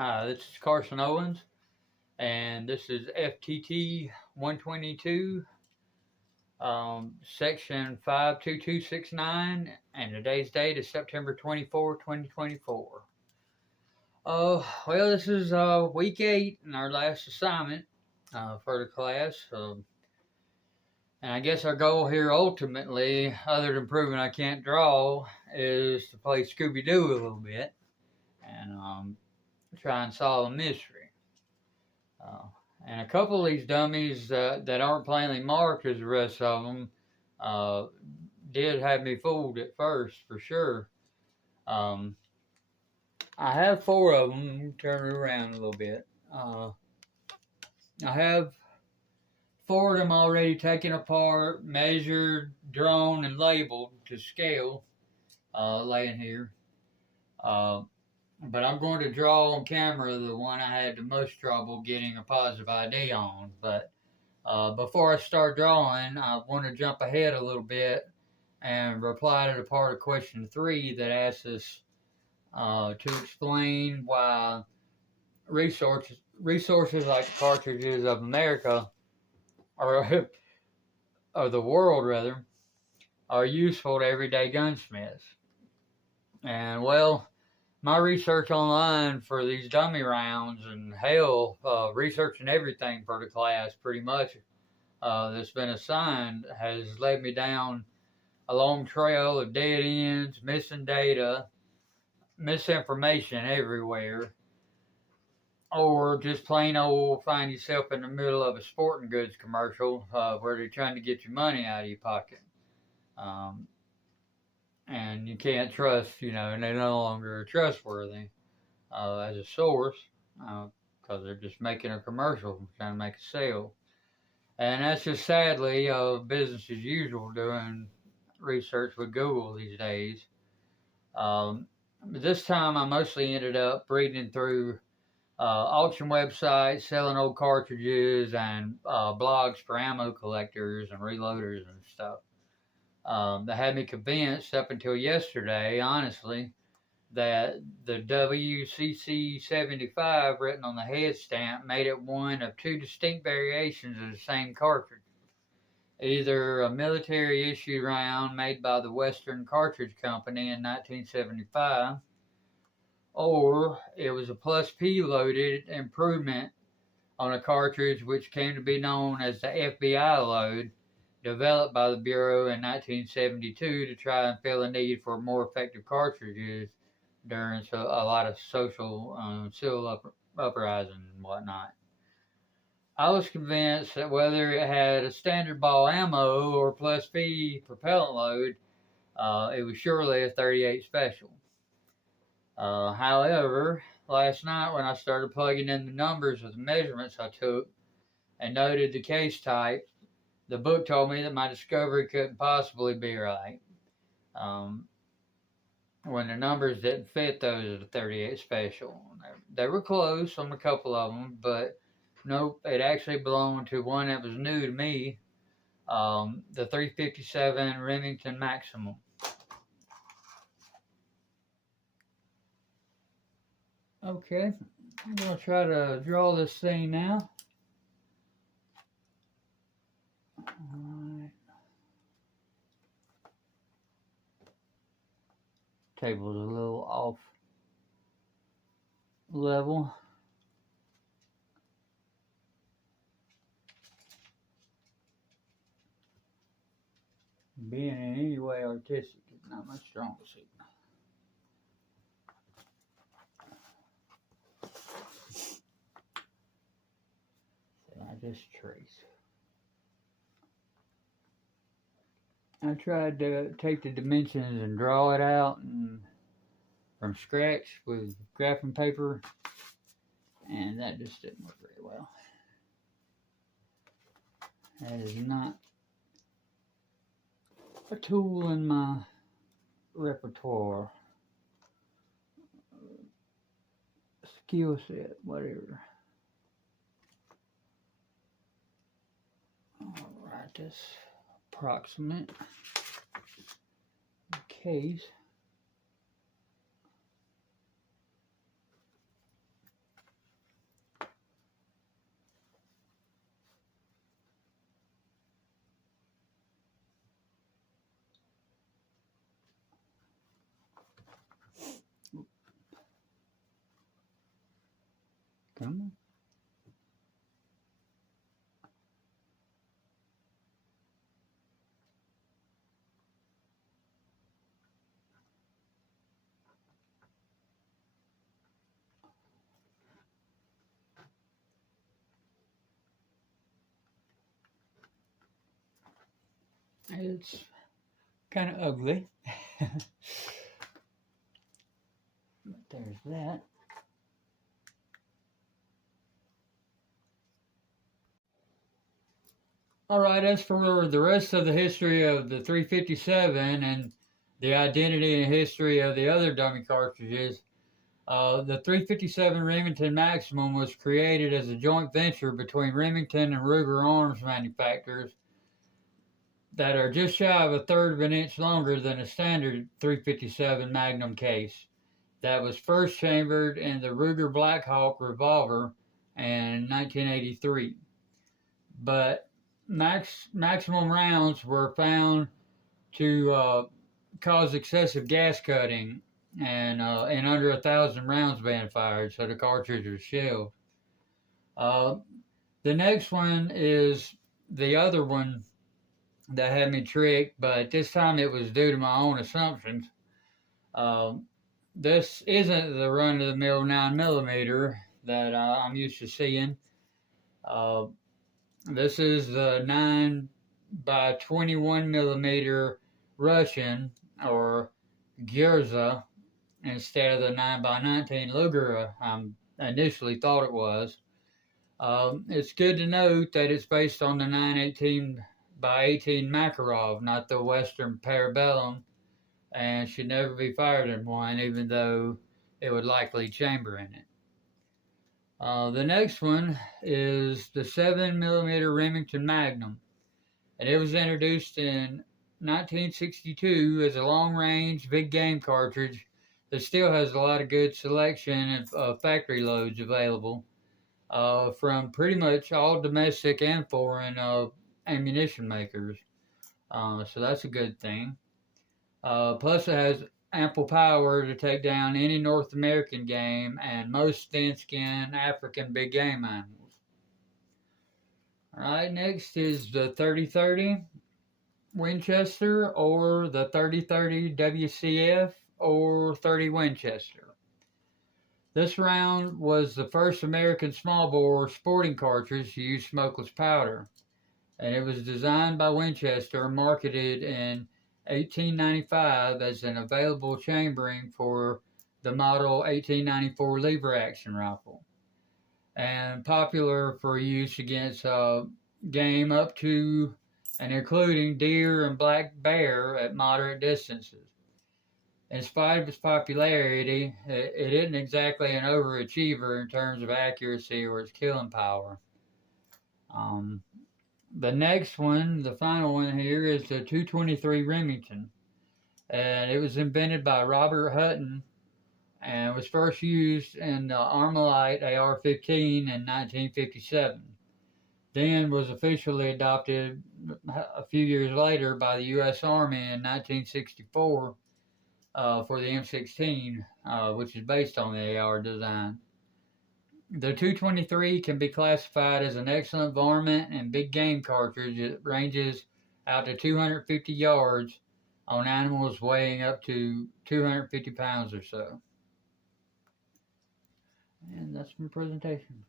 Hi, this is Carson Owens, and this is FTT 122, section 52269, and today's date is September 24, 2024. Well, this is week 8 and our last assignment for the class. And I guess our goal here ultimately, other than proving I can't draw, is to play Scooby-Doo a little bit and try and solve a mystery. And a couple of these dummies that aren't plainly marked as the rest of them did have me fooled at first, for sure. I have 4 of them. Turn it around a little bit. I have 4 of them already taken apart, measured, drawn, and labeled to scale, laying here. But I'm going to draw on camera the one I had the most trouble getting a positive ID on. But before I start drawing, I want to jump ahead a little bit and reply to the part of question 3 that asks us to explain why resources like the cartridges of America, or the world rather, are useful to everyday gunsmiths. And well, my research online for these dummy rounds, and hell, researching everything for the class pretty much that's been assigned, has led me down a long trail of dead ends, missing data, misinformation everywhere, or just plain old find yourself in the middle of a sporting goods commercial where they're trying to get your money out of your pocket. And you can't trust, and they're no longer trustworthy as a source because they're just making a commercial, trying to make a sale. And that's just sadly business as usual doing research with Google these days. This time I mostly ended up reading through auction websites selling old cartridges and blogs for ammo collectors and reloaders and stuff. That had me convinced up until yesterday, honestly, that the WCC 75 written on the head stamp made it one of 2 distinct variations of the same cartridge. Either a military issue round made by the Western Cartridge Company in 1975, or it was a plus P loaded improvement on a cartridge which came to be known as the FBI load, developed by the Bureau in 1972 to try and fill a need for more effective cartridges during a lot of social civil uprising and whatnot. I was convinced that whether it had a standard ball ammo or plus P propellant load, it was surely a 38 special. However, last night when I started plugging in the numbers of the measurements I took and noted the case type, the book told me that my discovery couldn't possibly be right. When the numbers didn't fit those of the 38 special. They were close on a couple of them, but nope, it actually belonged to one that was new to me, the 357 Remington Maximum. Okay, I'm going to try to draw this thing now. Alright. Table's a little off level. Being in any way artistic is not my strong suit. So I just trace. I tried to take the dimensions and draw it out from scratch with graphing paper, and that just didn't work very well. That is not a tool in my repertoire, skill set, whatever. Alright, this approximate case. It's kind of ugly. But there's that. Alright, as for the rest of the history of the 357 and the identity and history of the other dummy cartridges, the 357 Remington Maximum was created as a joint venture between Remington and Ruger arms manufacturers that are just shy of a third of an inch longer than a standard 357 Magnum case that was first chambered in the Ruger Black Hawk revolver in 1983. But maximum rounds were found to cause excessive gas cutting and under 1,000 rounds being fired, so the cartridge was shelved. The next one is the other one that had me tricked, but this time it was due to my own assumptions. This isn't the run-of-the-mill 9mm that I'm used to seeing. This is the 9x21mm Russian, or Gyurza, instead of the 9x19 LUGER I initially thought it was. It's good to note that it's based on the 918 by 18 Makarov, not the Western Parabellum, and should never be fired in one, even though it would likely chamber in it. The next one is the 7mm Remington Magnum, and it was introduced in 1962 as a long-range big game cartridge that still has a lot of good selection of factory loads available from pretty much all domestic and foreign ammunition makers. So that's a good thing. Plus it has ample power to take down any North American game and most thin-skinned African big game animals. Alright, next is the 30-30 Winchester, or the 30-30 WCF, or 30 Winchester. This round was the first American small-bore sporting cartridge to use smokeless powder, and it was designed by Winchester and marketed in 1895 as an available chambering for the model 1894 lever-action rifle, and popular for use against game up to and including deer and black bear at moderate distances. In spite of its popularity, it isn't exactly an overachiever in terms of accuracy or its killing power. The next one, the final one here, is the 223 Remington, and it was invented by Robert Hutton and was first used in the Armalite AR-15 in 1957. Then was officially adopted a few years later by the U.S. Army in 1964 for the M16, which is based on the AR design. The 223 can be classified as an excellent varmint and big game cartridge. It ranges out to 250 yards on animals weighing up to 250 pounds or so. And that's my presentation.